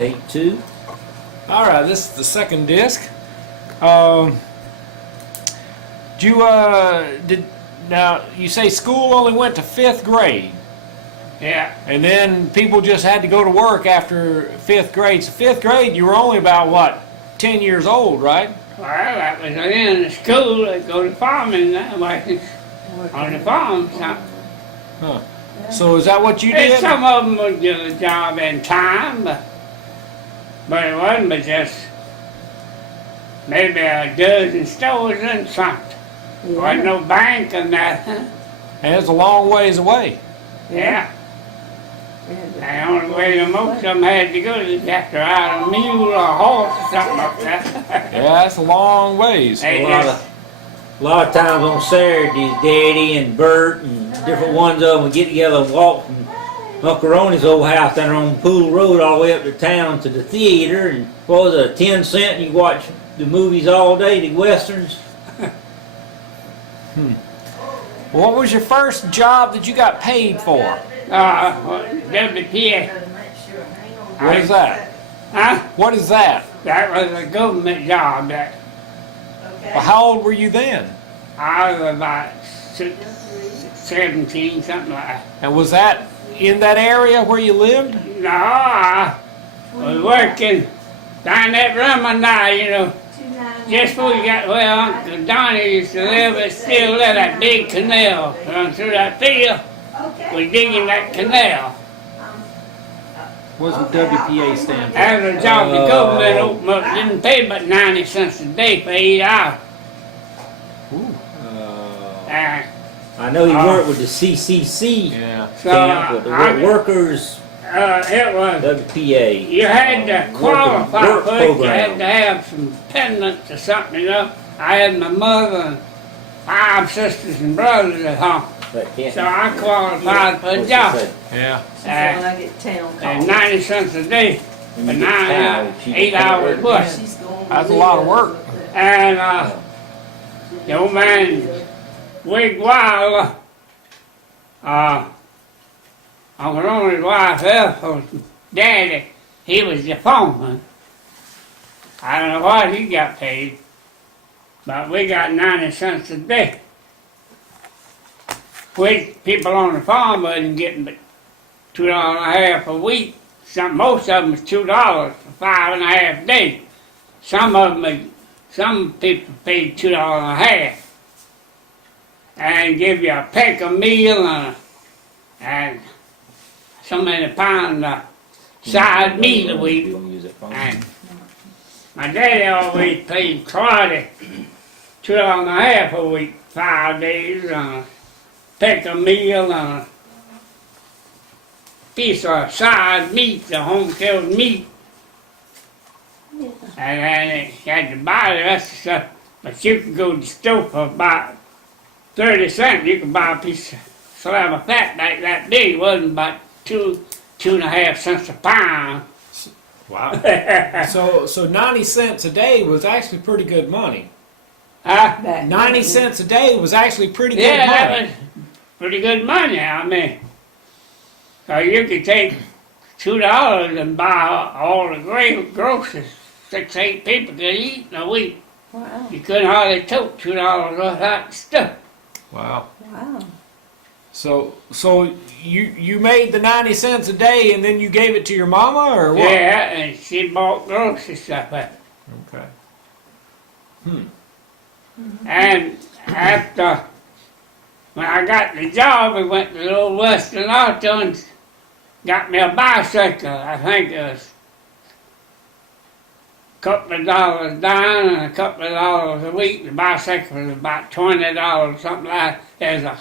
Take two. All right, this is the second disc. Now you say school only went to 5th grade, Yeah. and then people just had to go to work after 5th grade. So 5th grade, you were only about what, 10 years old, right? Well, that was in the school. I go to farming that way. On the farm, something. Huh. So is that what you And did? some of them would get a job in time, but it wasn't but just maybe a dozen stores and something. Yeah. Wasn't no bank or nothing. And it's a long ways away. Yeah. The only way the most of them had to go is have to ride a mule or a horse or something like that. Yeah, that's a long ways. They A lot just- of times on Saturdays, Daddy and Bert and different ones of them would get together and walk from Uncle Ronnie's old house down there on Pool Road all the way up to town to the theater. And what was it, 10 cent, and you watch the movies all day, the westerns. What was your first job that you got paid for? WPA. What is that? Huh? What is that? That was a government job. That Well, how old were you then? I was about 17, something like that. And was that in that area where you lived? No, I was working down that room now, you know. Just before you got, well, Uncle Donnie used to live, but still there, that big canal run through that field. We're digging that canal. What does WPA stand for? That was a job the government opened up, didn't pay but 90 cents a day for 8 hours. And I know he worked with the CCC Yeah. so camp with the workers, it was. WPA. You had to qualify work for it. You program. had to have some pendants or something, you know. I had my mother and 5 sisters and brothers at home. That camp. So I qualified for a job. Yeah. When I get town And calls. 90 cents a day When for you get tired, you 8 get hours tired. work. She's going That's a lot of work. And the old man, Wig Wild, Uncle Ronnie's wife, Elf's daddy, he was the foreman. I don't know what he got paid, but we got 90 cents a day. Which people on the farm wasn't getting but $2.50 a week. Most of them was $2 for 5.5 days. Some people paid $2.50 and give you a peck of meal and so many pounds of side meat a week. You gonna use that phone? And my daddy always paid Claudia $2.50 a week, 5 days, peck of meal, and a piece of side meat, the home-killed meat. And then you had to buy the rest of the stuff. But you could go to the store for about 30 cents. You could buy a piece of slab of fat like that big. It wasn't about 2.5 cents a pound. Wow. So 90 cents a day was actually pretty good money. Huh? 90 cents a day was actually pretty good Yeah, money. that was pretty good money. I mean, so you could take $2 and buy all the groceries 6, 8 people could eat in a week. Wow. You couldn't hardly tote $2 worth of that stuff. Wow. Wow. So you made the 90 cents a day and then you gave it to your mama or what? Yeah, and she bought grocery stuff up. Okay. And after, when I got the job, we went to the old Western Auto and got me a bicycle. I think it was a couple of dollars down and a couple of dollars a week. The bicycle was about $20, something like that. There's a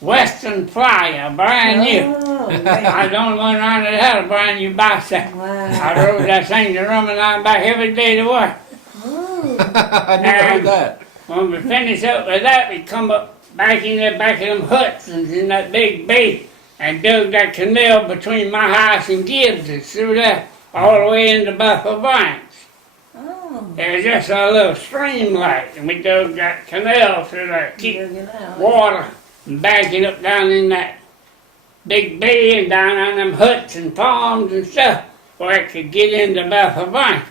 Western Flyer, brand new. Oh, I don't run around that had a brand new bicycle. wow. I rode that thing to Rummeline back every day to work. Oh, I never heard that. When we finished up with that, we come up back in the back of them huts and in that big bay and dug that canal between my house and Gibbs and through there all the way into Buffalo Branch. oh. There was just a little streamlet and we dug that canal through there, keep Dug it out. water and back it up down in that big bay and down on them huts and farms and stuff. where it could get into Bethel Bank.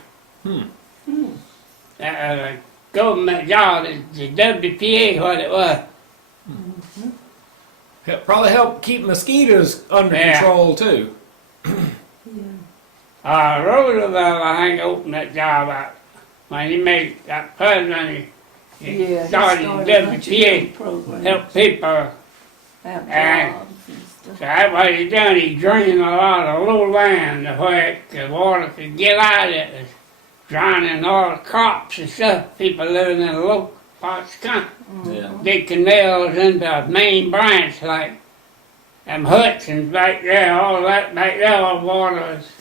That was a government job, the WPA, what it was. Probably helped keep mosquitoes under Yeah. control too. Roosevelt, I think, opened that job up when he made that president. He Yeah, started a bunch of WPA, programs, help people. have and- jobs and stuff. So that's what he done. He drained a lot of low land where the water could get out of it. It was drowning all the crops and stuff. People living in the low parts of the country. Yeah. Big canals into the main branch, like them Hudson's back there, all that back there, all the water was.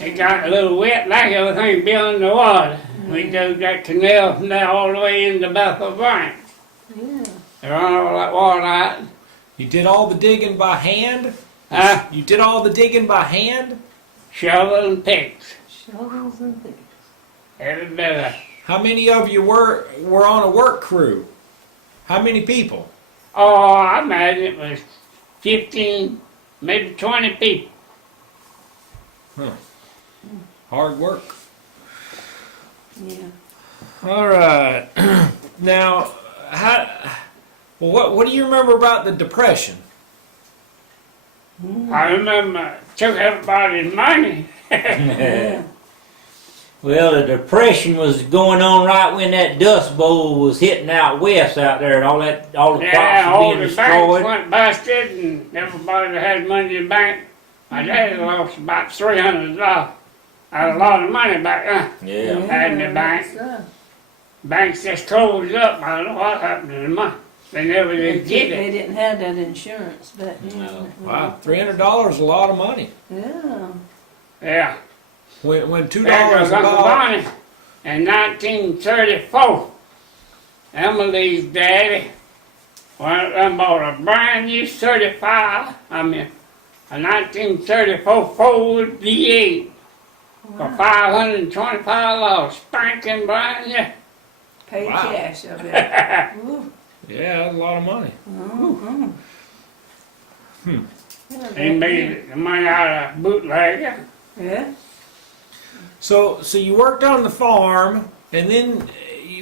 It got a little wet, like everything be under the water. We dug that canal from there all the way into Bethel Branch. Yeah. They run all that water out. You did all the digging by hand? You did all the digging by hand? Shovel and picks. Shovels and things. Every bit of it. How many of you were on a work crew? How many people? Oh, I imagine it was 15, maybe 20 people. Hard work. Yeah. All right. Now, what do you remember about the Depression? I remember it took everybody's money. Yeah. Well, the Depression was going on right when that Dust Bowl was hitting out west out there, and all the Yeah, crops all were being the banks destroyed. went busted, and everybody that had money in the bank. My dad lost about $300. I had a lot of money back then. Yeah. Had in the bank. So, Banks just closed up. I don't know what happened to the money. They never did get they it. didn't have that insurance back then. No. Wow, $300 is a lot of money. Yeah. Yeah. When $2 There goes a Uncle dollar. Bonnie. In 1934, Emily's daddy went and bought a brand new 1934 Ford V8 for $525, spanking brand new. Paid Wow. cash, I bet. Ooh. Yeah, that's a lot of money. Mhm. Yeah, He made the money out of bootlegger. Yeah. So you worked on the farm, and then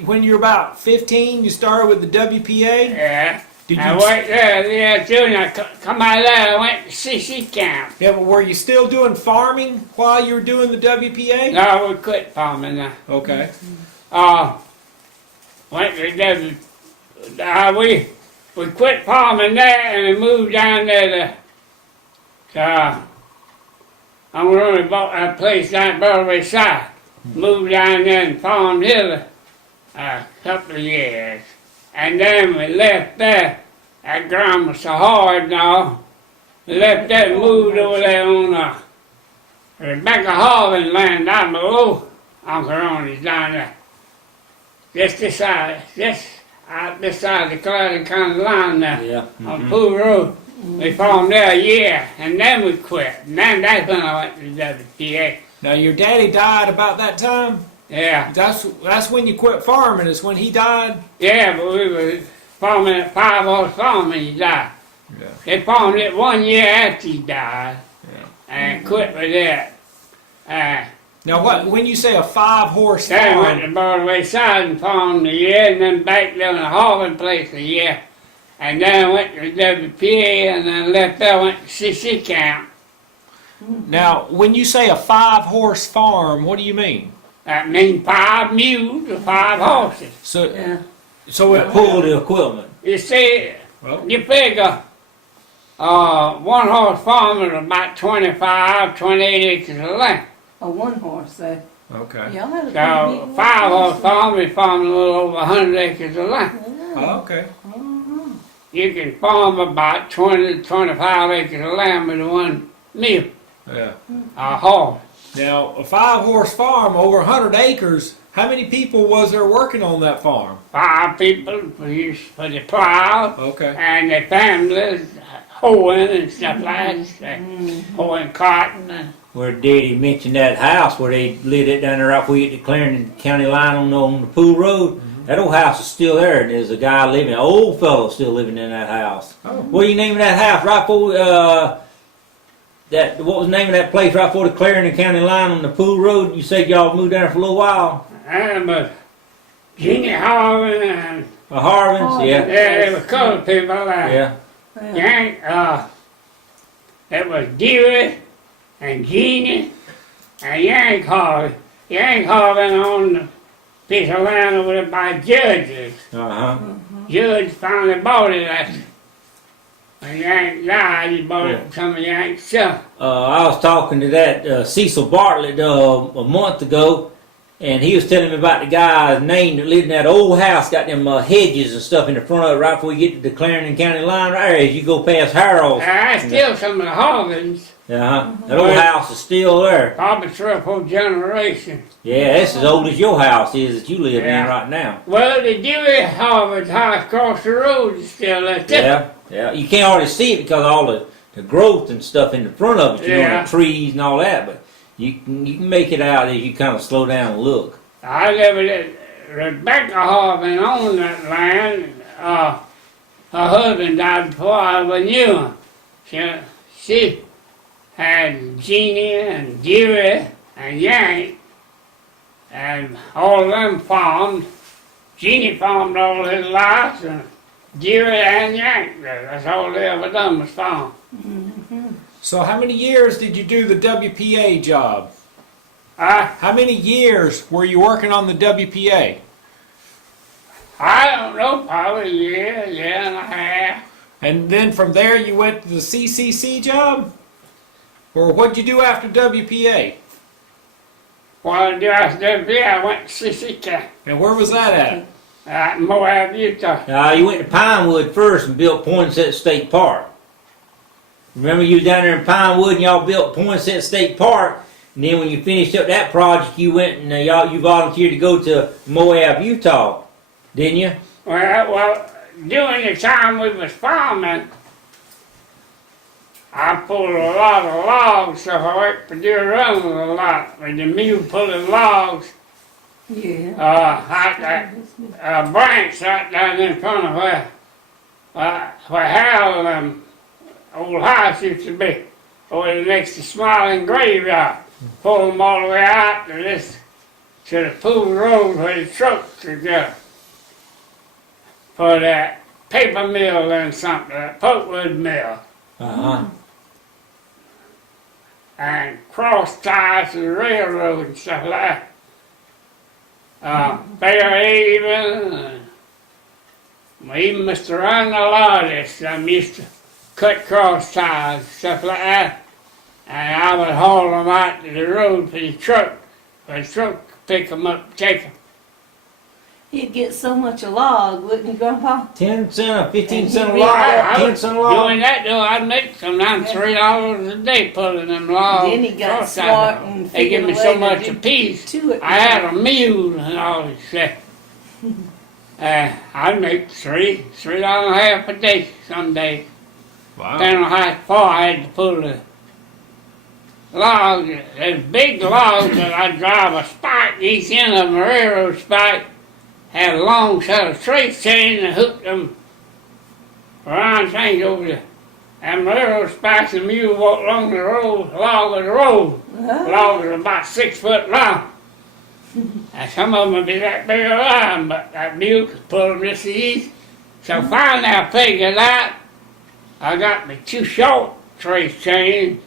when you were about 15, you started with the WPA. Yeah. Did I you? worked there, yeah, too, and I come out of there, I went to CC camp. Yeah, but were you still doing farming while you were doing the WPA? No, we quit farming now. Okay. Went to we quit farming there and we moved down there to I'm only bought that place down at Broadway South. Moved down there and farmed here a couple of years. And then we left there. That ground was so hard now. We left there and moved over there on Rebecca Harvin land down below. Uncle Ronnie's down there. Just this side of the Clarendon County line there. Yeah. On Pool Road. We farmed there a year, and then we quit. And then that's when I went to WPA. Now your daddy died about that time. Yeah. That's when you quit farming. Is when he died. Yeah, but we were farming at 5 Horse Farm and he died. Yeah. They farmed it 1 year after he died Yeah. and quit with it. Now what? When you say a 5-horse Then I went farm, to Broadway Side and farmed a year, and then back down to Harvard Place a year. And then I went to WPA, and then left there, went to CC camp. now when you say a 5-horse farm, what do you mean? That means 5 mules or 5 horses. So Yeah. so it, Pull the equipment. You see, well, you figure 1 horse farm is about 25, 28 acres of land. A one horse, so. okay. Y'all had a So pretty big 5 horse one. farm, we farm a little over 100 acres of land. Yeah. Oh, okay. You can farm about 20 to 25 acres of land with one meal, Yeah. a horse. Now a 5-horse farm over 100 acres. How many people was there working on that farm? 5 people for the plow Okay. and their families hoeing and stuff like that. Hoeing cotton. And, Where Daddy mentioned that house where they lit it down there right where you get the Clarendon County line on the Pool Road. That old house is still there, and there's a guy living, an old fellow still living in that house. Oh. What are you naming that house? Right before that what was the name of that place right before the Clarendon County line on the Pool Road? You said y'all moved down there for a little while. But Jeannie Harvin and Harvin's, yeah. yeah, they were colored people. Yeah. Yank, it was Dewey and Jeannie and Yank Harvin. Yank Harvin owned a piece of land over there by Judges. Uh-huh. Judge finally bought it after when Yank died. He bought it from some of Yank's stuff. I was talking to that Cecil Bartlett a month ago, and he was telling me about the guy's name that lived in that old house, got them hedges and stuff in the front of it right before you get to the Clarendon County line right there as you go past Harold's. I still some of the Harvins. Uh-huh. That old house is still there. Probably 3 or 4 generations. Yeah, that's as old as your house is that you live Yeah. in right now. Well, the Dewey Harvin's house across the road is still there. Yeah, yeah. You can't hardly see it because of all the growth and stuff in the front of it, you know, Yeah. the trees and all that, but you can make it out as you kind of slow down and look. I live with it. Rebecca Harvin owned that land. Her husband died before I ever knew him. She had Jeannie and Dewey and Yank, and all of them farmed. Jeannie farmed all his life, and Dewey and Yank. That's all they ever done was farm. So how many years did you do the WPA job? I How many years were you working on the WPA? don't know, probably a year and a half. And then from there you went to the CCC job? Or what'd you do after WPA? Well, I went to CCK And where was that at? in Moab, Utah. You went to Pinewood first and built Poinsett State Park. Remember you was down there in Pinewood and y'all built Poinsett State Park, and then when you finished up that project you went and you volunteered to go to Moab, Utah, didn't you? Well, during the time we was farming, I pulled a lot of logs, so I worked for Deer Run a lot with the mule pulling logs. Yeah. Out that branch right down in front of where Harold old house used to be, over there next to Smiling Graveyard. Pull them all the way out to the Pool Road where the trucks could go. For that paper mill and something, that pulpwood mill. Uh-huh. And cross ties to the railroad and stuff like that. Fairhaven, even Mr. McLeod used to cut cross ties and stuff like that. And I would haul them out to the road for the truck could pick them up and take them. He'd get so much a log, wouldn't he, Grandpa? 10 cent, 15 And cent a he'd be log, like- 10 cent a log. Doing that though, I'd make sometimes $3 a day pulling them logs. Then he got cross ties. smart and They give figured me a so way to much do a piece. to it. I had a mule and all this stuff. I'd make $3.50 a day some days. Wow. Depending on how far I had to pull the logs. There's big logs that I'd drive a spike, each end of them, a railroad spike, had a long set of trace chains and hooked them around things over there. And the railroad spikes, the mule walked along the road, log of the road. Huh? Logs are about 6 foot long. And some of them would be that big around, but that mule could pull them just as easy. So finally I figured out I got me 2 short trace chains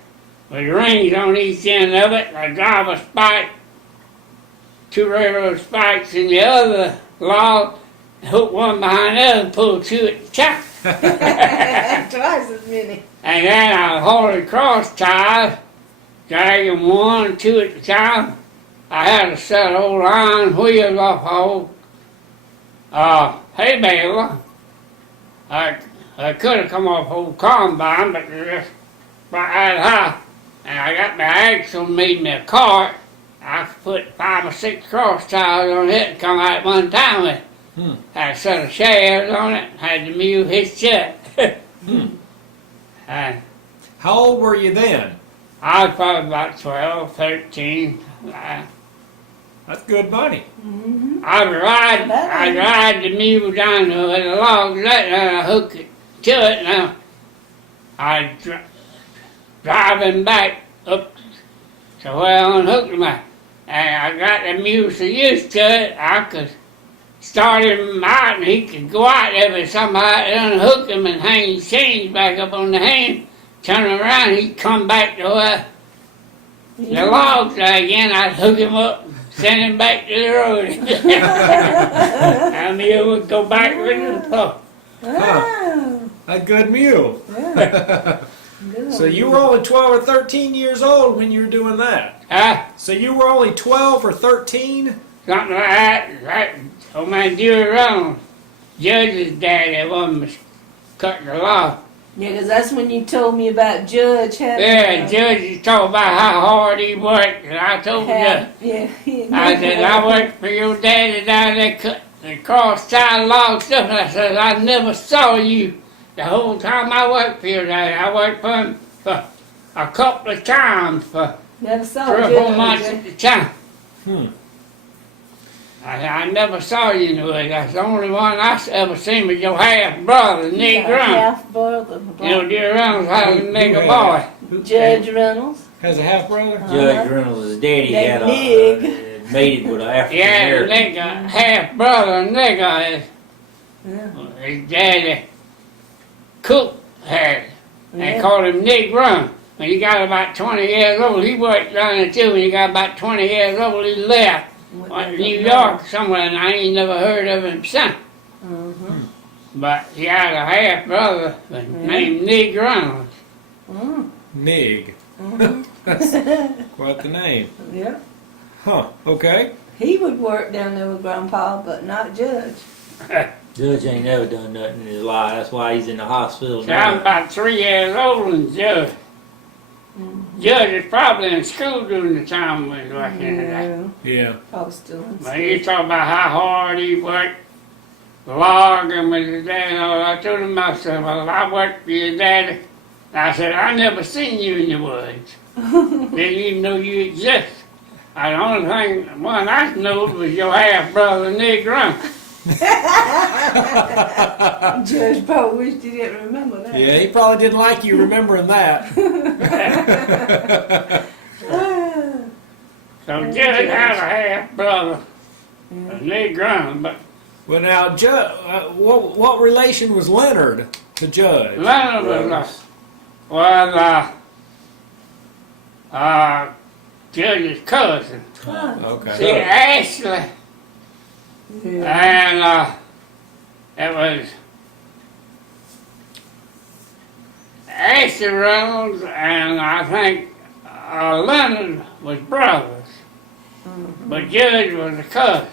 with rings on each end of it. I drive a spike, 2 railroad spikes in the other log, and hook one behind the other and pull 2 at the top. Twice as many. And then I haul the cross ties, drag them 1 and 2 at the time. I had a set of old iron wheels off old hay baler. I could have come off old combine, but they're just about that high. And I got my axle, made me a cart. I could put 5 or 6 cross ties on it and come out at one time with it. Had a set of shafts on it, had the mule hitched up. And How old were you then? I was probably about 12, 13. That's good money. I'd ride the mule down to where the logs at, and I'd hook it to it. Now, I'd driving back up to where I unhooked my, and I got the mule so used to it, I could start him out and he could go out there, but somebody unhook him and hang his chains back up on the hand, turn him around, he'd come back to where the logs are again, I'd hook him up, send him back to the road. And the mule would go back with the pup. Huh. A good mule. Yeah. So you were only 12 or 13 years old when you were doing that. So you were only 12 or 13? Something like that. Old man Dewey Reynolds, Judge's daddy, one was cutting the law. Yeah, 'cause that's when you told me about Judge having. Yeah, Judge talked about how hard he worked, and I told him, Yeah. I said, I worked for your daddy down there cutting the cross-side log stuff, and I said, I never saw you the whole time I worked for your daddy. I worked for him for a couple of times, for Never saw 3 or 4 months Judge. at the time. Hmm. I never saw you in the woods. That's the only one I ever seen was your half-brother, Nick Reynolds. Half brother. You know, dear Reynolds had a nigger boy. Judge Reynolds. Has a half brother? Judge Reynolds' daddy That had big. mated with an African Yeah, American. nigger, half-brother, nigger. Yeah. His daddy, Cook, had it. They Yeah. called him Nick Reynolds. When he got about 20 years old, he worked down there too. When he got about 20 years old, he left. Went to New York somewhere, and I ain't never heard of him since. Mm-hmm. But he had a half-brother named Nick Reynolds. Mm. Nig. Mhm. Quite the name. Yeah. Huh. Okay. He would work down there with Grandpa, but not Judge. Judge ain't never done nothing in his life. That's why he's in the hospital So I'm now. about 3 years old, and Judge is probably in school during the time when he was working at that. Yeah. Yeah. Probably still in But he talked about how hard he worked, logging with his dad. And all. I told him, I said, well, I worked for your daddy. I said, I never seen you in the woods. Didn't even know you exist. The only thing, one I knowed was your half-brother, Nick Grunt. Judge probably wished he didn't remember that. Yeah, he probably didn't like you remembering that. So Judge had a half-brother, Nick Grunt. But Well, now, what relation was Leonard to Judge? Leonard was, Judge's cousin. Okay. See, Ashley, Yeah. and it was Ashley Reynolds and I think Leonard was brothers, but Judge was a cousin.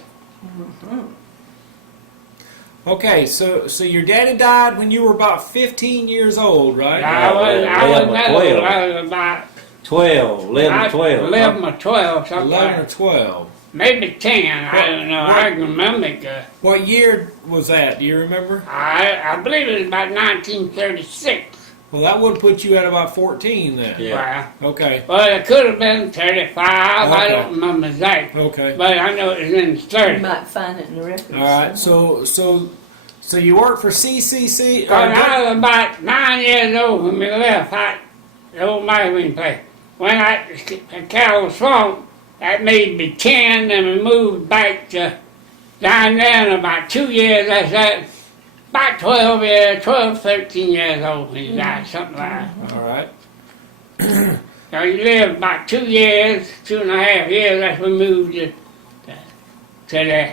Okay, so your daddy died when you were about 15 years old, right? I was Yeah, not 12. old. I was about 11, 12. 11 or 12, something 11 like or that. 12. Maybe 10. I don't know. I can remember it good. What year was that? Do you remember? I believe it was about 1936. Well, that would put you at about 14 then. Yeah. Okay. Well, it could have been 35. I Okay. don't remember exactly. Okay. But I know it was in the You 30s. might find it in the records. All right. So you work for CCC? Because I was about 9 years old when we left the old magazine place. When I cattle swamp, that made me 10, and we moved back to down there in about 2 years. That's that. About 12 years, 12, 13 years old when he died, something like that. All right. So he lived about 2 years, 2.5 years. That's when we moved to the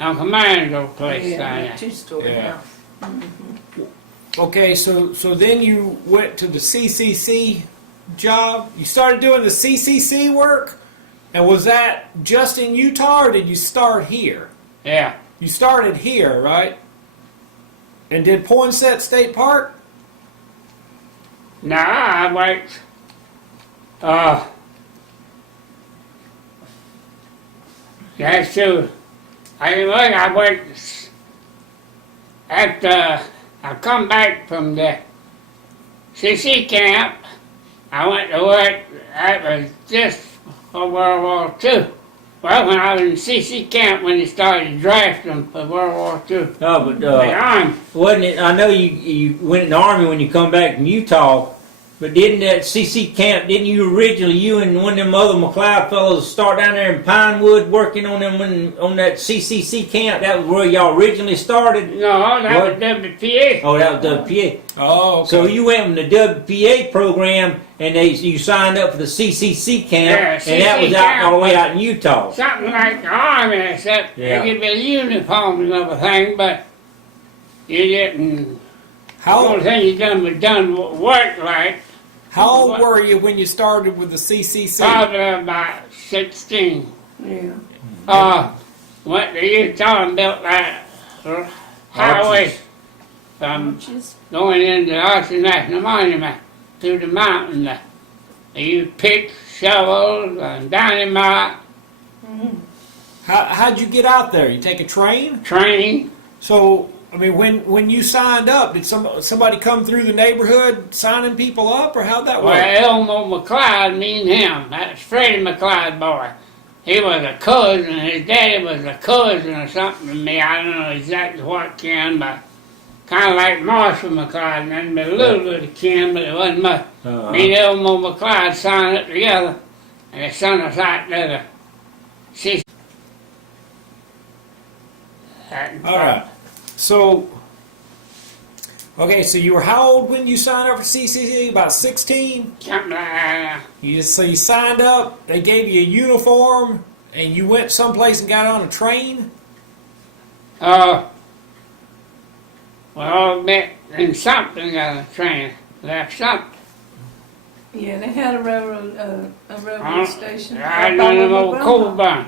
Uncle Man's place down Yeah, there. two-story Yeah. house. Okay. So then you went to the CCC job. You started doing the CCC work, and was that just in Utah, or did you start here? Yeah. You started here, right? And did Poinsett State Park? No, I worked, that's true. I worked after I come back from the CC camp. I went to work, that was just for World War II. Well, when I was in CC camp when they started drafting for World War II. No, but The Army. wasn't it? I know you went in the army when you come back from Utah. But didn't that CC camp, didn't you originally, you and one of them other McLeod fellows start down there in Pinewood working on them on that CCC camp? That was where y'all originally started? No, that What? was WPA. Oh, that was WPA. Oh, okay. So you went from the WPA program and you signed up for the CCC camp, Yeah, and that was CC out all the way camp. out in Utah. Something like the Army, except Yeah. they give you uniforms and everything, but you didn't. The How only thing you done was done work like. how old were you when you started with the CCC? Probably about 16. Yeah. Went to Utah and built that highway from Arches. going into the Archer National Monument through the mountain there. They used picks, shovels, and dynamite, How'd you get out there? You take a train? train. So, I mean, when you signed up, did somebody come through the neighborhood signing people up, or how'd that Well, work? Elmo McLeod, me and him, that's Freddie McLeod boy. He was a cousin, his daddy was a cousin or something to me. I don't know exactly what kin, but kind of like Marshall McLeod, and then a little bit of kin, but it wasn't much. Uh-huh. Me and Elmo McLeod signed up together, and they sent us out there to see. All right. So, okay, so you were how old when you signed up for CCC? About 16? Something like that. So you signed up, they gave you a uniform, and you went someplace and got on a train? Well, met in something on a train. Left something. Yeah, they had a railroad station. I up know by them where old coal barn.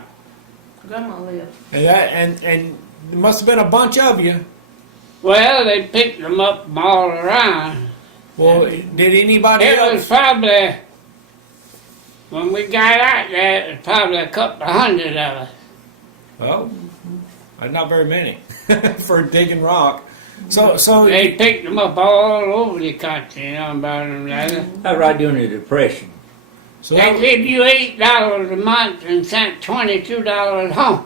Grandma lived. And there must have been a bunch of you. Well, they picked them up from all around. Well, did anybody It was else? probably, when we got out there, it was probably a couple of hundred of us. Oh, not very many for digging rock. So They picked them up all over the country, you know, about them leather. That was right during the Depression. so They that, give you $8 a month and sent $22 home.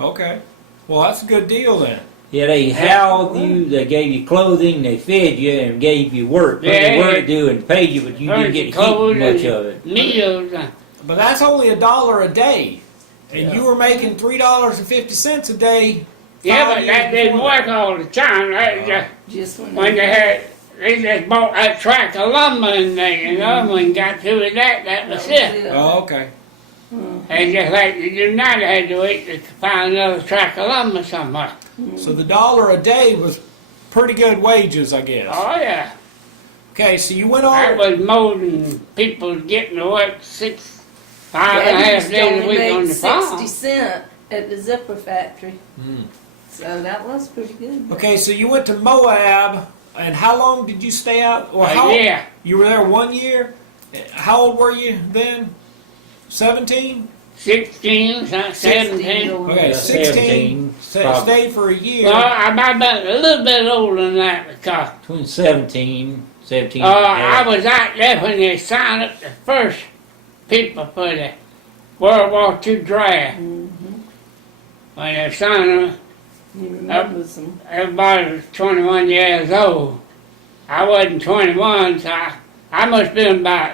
okay. Well, that's a good deal then. Yeah, they housed you, they gave you clothing, they fed you, and gave you work. Put Yeah. the work to do and paid you, but you didn't get to Clothes keep much and of it. Meals. But that's only $1 a day, and Yeah. you were making $3.50 a day. Yeah, 5 but years that didn't before work all the time. That was just Just when they just bought that track of lumber in there, you know, when we got through with that was it. Oh, okay. And just like the United had to wait to find another track of lumber somewhere. So the $1 a day was pretty good wages, I guess. Oh yeah. Okay, so you went That on. was more than people getting to work 5 and a half days a week on the 60 farm. cents at the zipper factory. So that was pretty good. Okay, so you went to Moab, and how long did you stay out? Or how? Yeah. You were there 1 year. How old were you then? 17. 16, 17. Okay, Yeah, 16. 17, probably. Stayed for a year. Well, I might be a little bit older than that because Between 17 I was out there when they signed up the first people for the World War II draft. When they signed them, You remember some. everybody was 21 years old. I wasn't 21, so I must have been about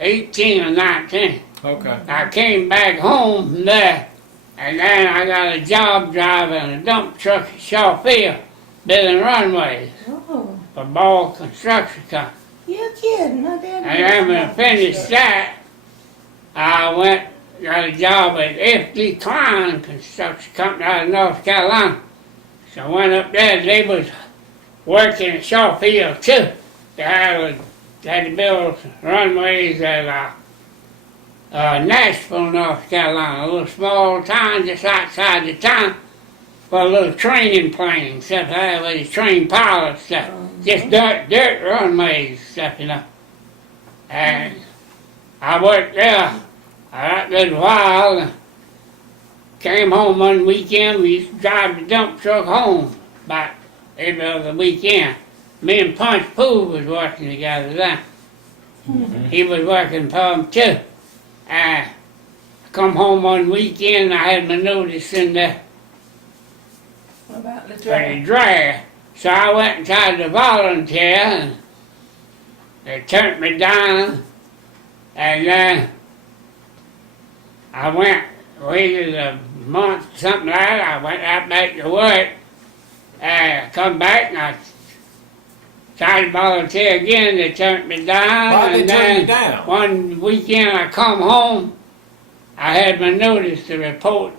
18 or 19. Okay. I came back home from there, and then I got a job driving a dump truck at Shaw Field, building runways Oh, for Ball Construction Company. you're kidding. My dad. And then when I finished that, I got a job at F.D. Klein Construction Company out of North Carolina. So I went up there, they was working at Shaw Field too. They had to build runways at Nashville, North Carolina, a little small town just outside the town, for a little training plane, stuff like that, where they train pilots, stuff. Just dirt runways, stuff, you know. And I worked there a good while, and came home one weekend. We used to drive the dump truck home about every other weekend. Me and Punch Poole was working together then. He was working for him too. And I come home one weekend, I had my notice in there What about the for the draft? draft. So I went and tried to volunteer, and they turned me down. And then I waited a month, something like that. I went out back to work, and I come back and I tried to volunteer again. They turned me down. Why did and they turn you then down? one weekend I come home, I had my notice to report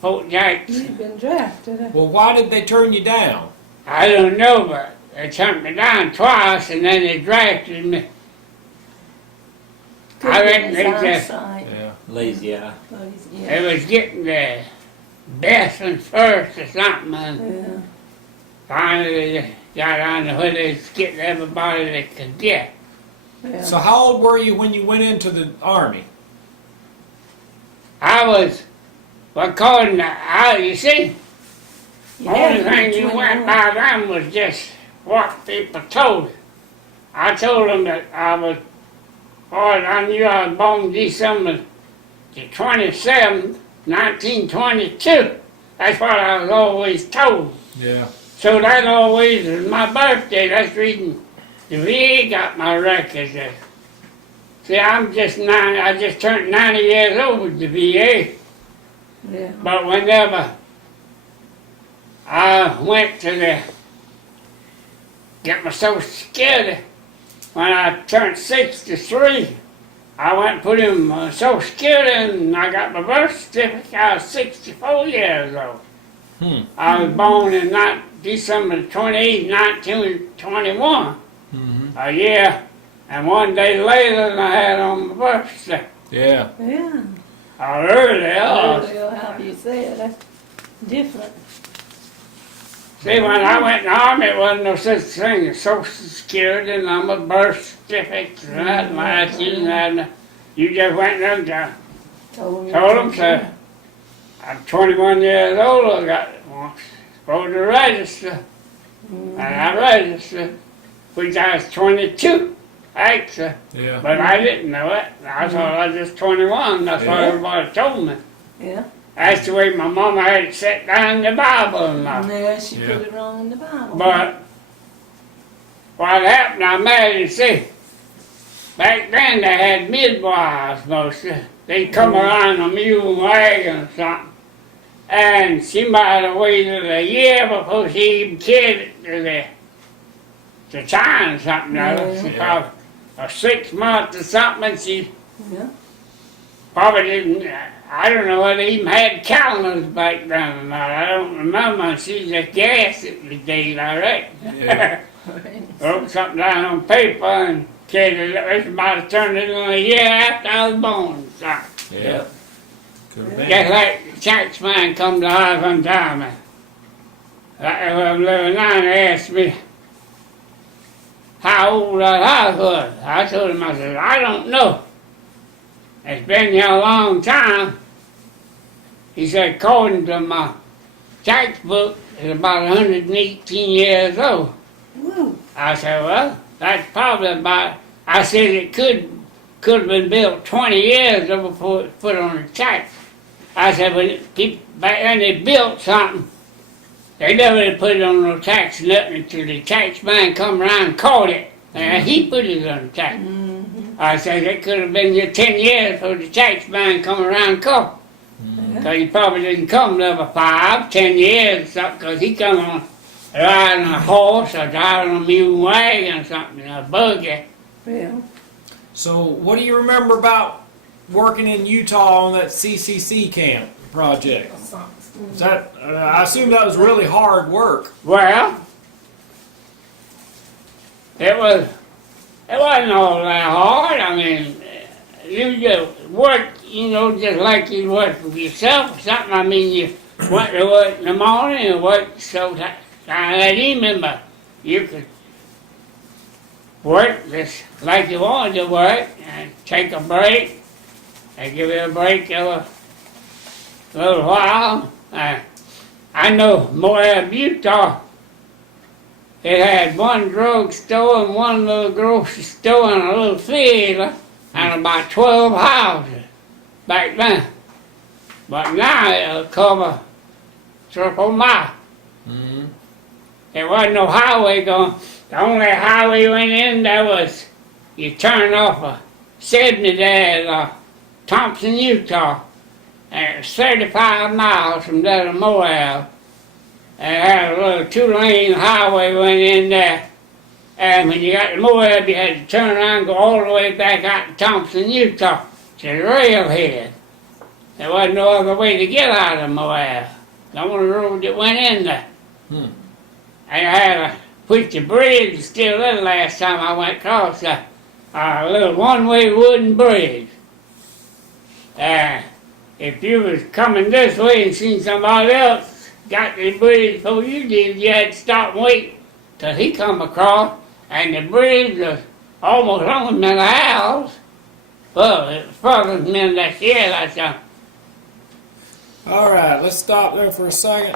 Fort Jackson. You've been drafted. Well, why did they turn you down? I don't know, but they turned me down twice, and then they drafted me. I reckon they just, Yeah. Lazy eye. they was getting the best and first or something, and Yeah. finally they got on to where they was getting everybody they could get. Yeah. So how old were you when you went into the Army? I was, according to, you see, You the only had to thing be you went 21. by them was just what people told you. I told them that I was, I knew I was born December the 27th, 1922. That's what I was always told. Yeah. So that always was my birthday. That's the reason the VA got my records. See, I just turned 90 years old with the VA. Yeah. But whenever I went to get my Social Security, when I turned 63, I went and put in my Social Security and I got my birth certificate. I was 64 years old. I was born in December 28, 1921, a year, and 1 day later than I had on my birth certificate. Yeah. Yeah. Early on. Really, how you say it, that's different. See, when I went in the Army, it wasn't no such thing as Social Security number, birth certificates, and nothing like that. You just went there and Told told them, so I'm 21 years old, I got supposed to register. And I registered, which I was 22, actually. Yeah. But I didn't know it. I thought I was just 21. That's what Yeah. everybody told me. Yeah. That's the way my mama had it set down in the Bible and all. And there she Yeah. put it wrong in the Bible. But what happened, I married, see, back then they had midwives mostly. They'd come around a mule and wagon or something. And she might have waited a year before she even carried it to China or something. Yeah. She probably, or 6 months or something, and she Yeah. probably didn't, I don't know whether they even had calendars back then or not. I don't remember. She just guessed it was days, I reckon. Yeah. Wrote something down on paper and carried it. Everybody turned it in a year after I was born. Something. Yeah. Could have been. Just like the church man come to house one time. When I'm living now, they asked me how old that house was. I told him, I said, I don't know. It's been here a long time. He said, according to my church book, it's about 118 years old. Woo. I said, well, that's probably about, I said it could have been built 20 years before it was put on the church. I said, when people back then they built something, they never put it on no tax nothing until the tax man come around and caught it, and he put it on the tax. I said, it could have been here 10 years before the tax man come around and caught it. Because he probably didn't come another 5, 10 years or something, because he come on riding a horse or driving a mule wagon or something, a buggy. Yeah. So, what do you remember about working in Utah on that CCC camp project? Is that, I assume that was really hard work. Well, it wasn't all that hard. I mean, you just work, just like you work for yourself or something. I mean, you went to work in the morning and work so that I remember you could work just like you wanted to work and take a break. They give you a break every little while. I know Moab, Utah. It had one drugstore and one little grocery store and a little theater and about 12 houses back then. But now it'll cover triple mile. There wasn't no highway going. The only highway went in there was you turn off a 70 there at Thompson, Utah. And it's 35 miles from there to Moab. And it had a little 2-lane highway went in there. And when you got to Moab, you had to turn around and go all the way back out to Thompson, Utah, to the railhead. There wasn't no other way to get out of Moab. The only road that went in there. And I had which the bridge is still there last time I went across, a little one-way wooden bridge. If you was coming this way and seen somebody else got the bridge before you did, you had to stop and wait till he come across, and the bridge was almost on to the house. Well, it was further than that, yeah, that's All right, let's stop there for a second.